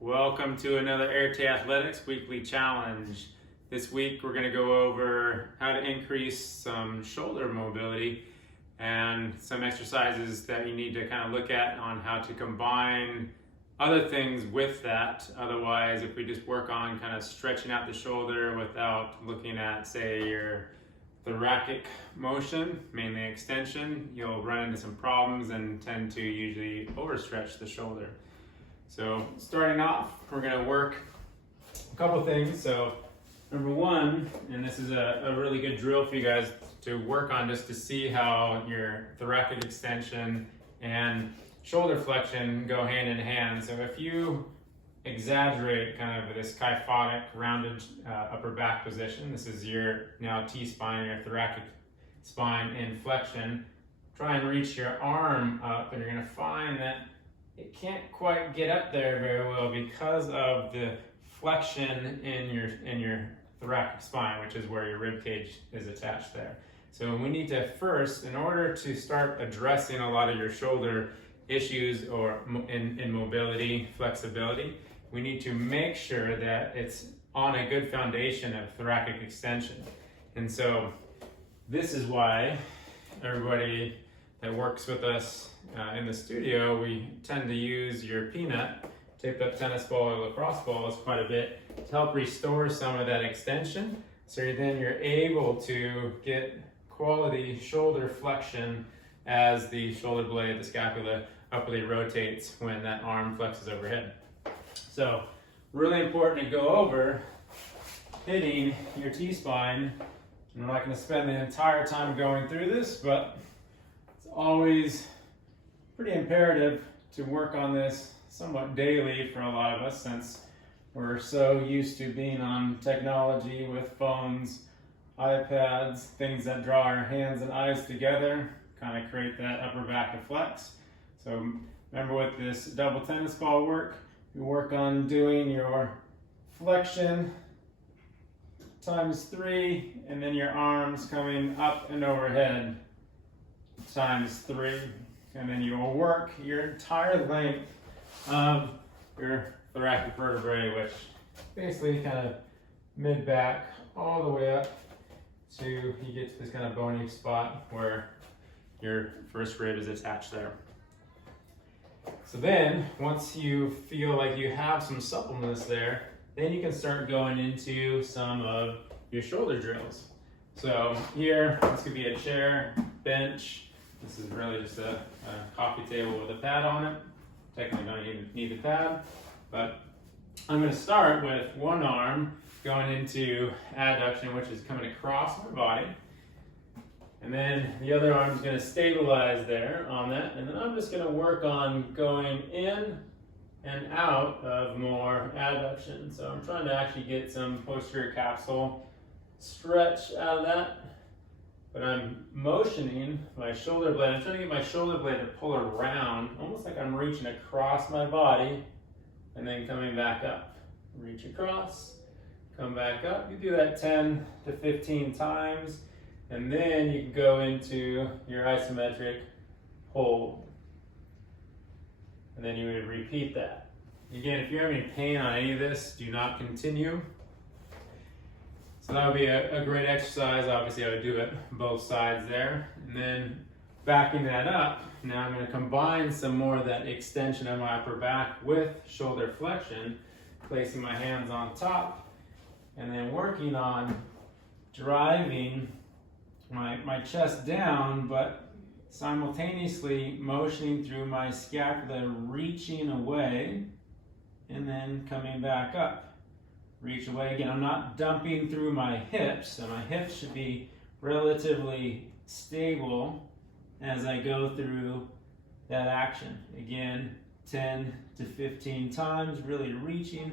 Welcome to another AirT Athletics Weekly Challenge. This week we're going to go over how to increase some shoulder mobility and some exercises that you need to kind of look at on how to combine other things with that. Otherwise, if we just work on kind of stretching out the shoulder without looking at, say, your thoracic motion, mainly extension, you'll run into some problems and tend to usually overstretch the shoulder. So starting off, we're going to work a couple things. So number one, and this is a really good drill for you guys to work on just to see how your thoracic extension and shoulder flexion go hand in hand. So if you exaggerate kind of this kyphotic rounded upper back position, this is your now T-spine, your thoracic spine in flexion, try and reach your arm up and you're going to find that it can't quite get up there very well because of the flexion in your thoracic spine, which is where your rib cage is attached there. So we need to first, in order to start addressing a lot of your shoulder issues or in mobility, flexibility, we need to make sure that it's on a good foundation of thoracic extension. And so this is why everybody that works with us in the studio, we tend to use your peanut, taped up tennis ball or lacrosse balls quite a bit to help restore some of that extension. So then you're able to get quality shoulder flexion as the shoulder blade, the scapula, upwardly rotates when that arm flexes overhead. So really important to go over hitting your T-spine. I'm not going to spend the entire time going through this, but it's always pretty imperative to work on this somewhat daily for a lot of us, since we're so used to being on technology with phones, iPads, things that draw our hands and eyes together, kind of create that upper back to flex. So remember, with this double tennis ball work, you work on doing your flexion times 3, and then your arms coming up and overhead times 3. And then you will work your entire length of your thoracic vertebrae, which basically kind of mid-back all the way up to you get to this kind of bony spot where your first rib is attached there. So then, once you feel like you have some suppleness there, then you can start going into some of your shoulder drills. So here, this could be a chair, bench. This is really just a coffee table with a pad on it. Technically don't even need the pad, but I'm going to start with one arm going into adduction, which is coming across my body. And then the other arm is going to stabilize there on that. And then I'm just going to work on going in and out of more adduction. So I'm trying to actually get some posterior capsule stretch out of that. But I'm motioning my shoulder blade. I'm trying to get my shoulder blade to pull around, almost like I'm reaching across my body and then coming back up. Reach across, come back up. You do that 10 to 15 times, and then you can go into your isometric hold. And then you would repeat that. Again, if you're having pain on any of this, do not continue. So that would be a great exercise. Obviously, I would do it both sides there. And then backing that up, now I'm going to combine some more of that extension of my upper back with shoulder flexion, placing my hands on top, and then working on driving my chest down, but simultaneously motioning through my scapula, reaching away, and then coming back up. Reach away again. I'm not dumping through my hips, so my hips should be relatively stable as I go through that action. Again, 10 to 15 times, really reaching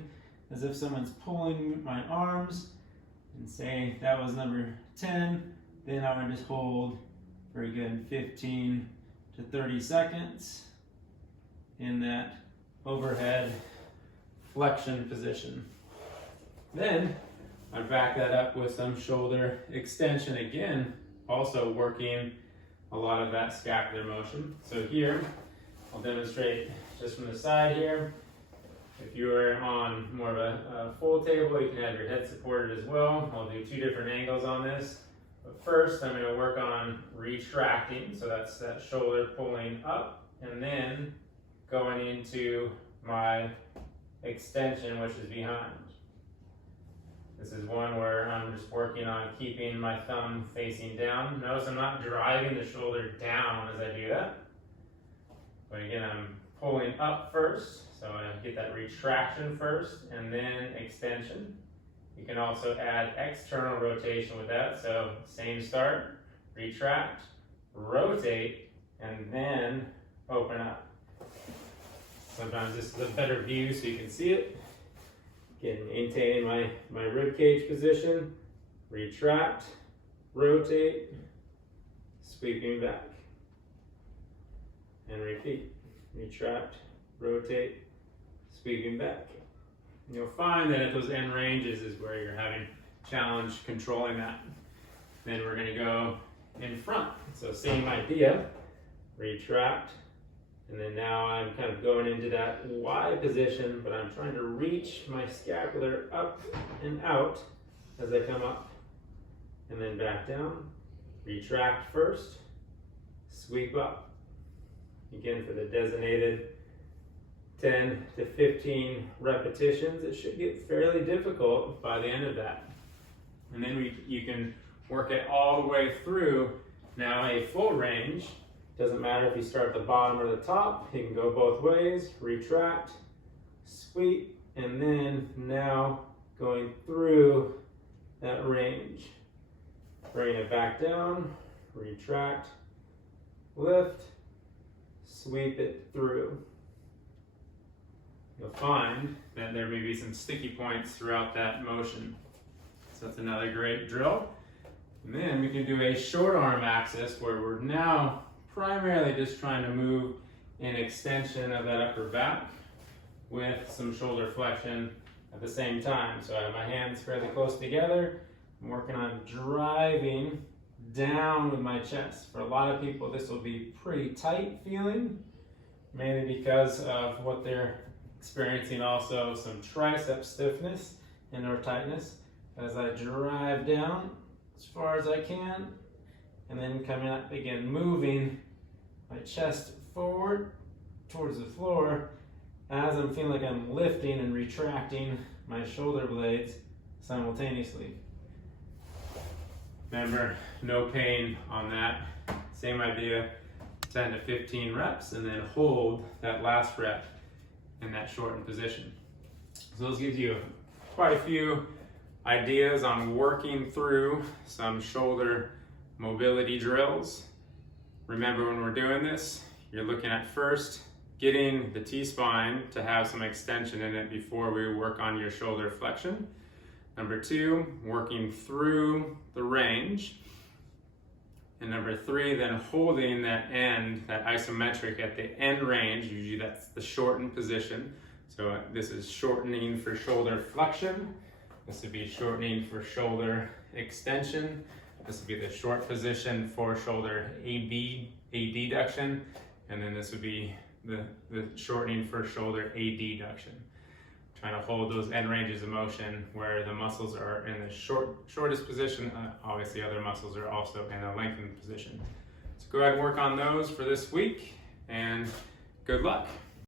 as if someone's pulling my arms, and say that was number 10. Then I would just hold for a good 15 to 30 seconds in that overhead flexion position. Then I back that up with some shoulder extension again, also working a lot of that scapular motion. So here, I'll demonstrate just from the side here. If If you're on more of a full table, you can have your head supported as well. I'll do 2 different angles on this. But first, I'm going to work on retracting, so that's that shoulder pulling up, and then going into my extension, which is behind. This is one where I'm just working on keeping my thumb facing down. Notice I'm not driving the shoulder down as I do that. But again, I'm pulling up first, so I get that retraction first, and then extension. You can also add external rotation with that, so same start, retract, rotate, and then open up. Sometimes this is a better view so you can see it. Again, maintaining my rib cage position, retract, rotate, sweeping back, and repeat. Retract, rotate, sweeping back. And you'll find that at those end ranges is where you're having challenge controlling that. Then we're going to go in front. So same idea, retract, and then now I'm kind of going into that Y position, but I'm trying to reach my scapular up and out as I come up. And then back down, retract first, sweep up. Again, for the designated 10 to 15 repetitions, it should get fairly difficult by the end of that. And then you can work it all the way through. Now a full range, doesn't matter if you start at the bottom or the top, you can go both ways, retract, sweep, and then now going through that range. Bring it back down, retract, lift, sweep it through. You'll find that there may be some sticky points throughout that motion. So that's another great drill. And then we can do a short arm axis where we're now primarily just trying to move an extension of that upper back with some shoulder flexion at the same time. So I have my hands fairly close together. I'm working on driving down with my chest. For a lot of people, this will be pretty tight feeling, mainly because of what they're experiencing, also some tricep stiffness and or tightness. As I drive down as far as I can, and then coming up again, moving my chest forward towards the floor as I'm feeling like I'm lifting and retracting my shoulder blades simultaneously. Remember, no pain on that. Same idea, 10 to 15 reps, and then hold that last rep in that shortened position. So this gives you quite a few ideas on working through some shoulder mobility drills. Remember, when we're doing this, you're looking at first getting the T-spine to have some extension in it before we work on your shoulder flexion. Number 2, working through the range. And number 3, then holding that end, that isometric at the end range. Usually that's the shortened position. So this is shortening for shoulder flexion. This would be shortening for shoulder extension. This would be the short position for shoulder abduction. And then this would be the shortening for shoulder adduction. Trying to hold those end ranges of motion where the muscles are in the shortest position. Obviously other muscles are also in a lengthened position. So go ahead and work on those for this week, and good luck.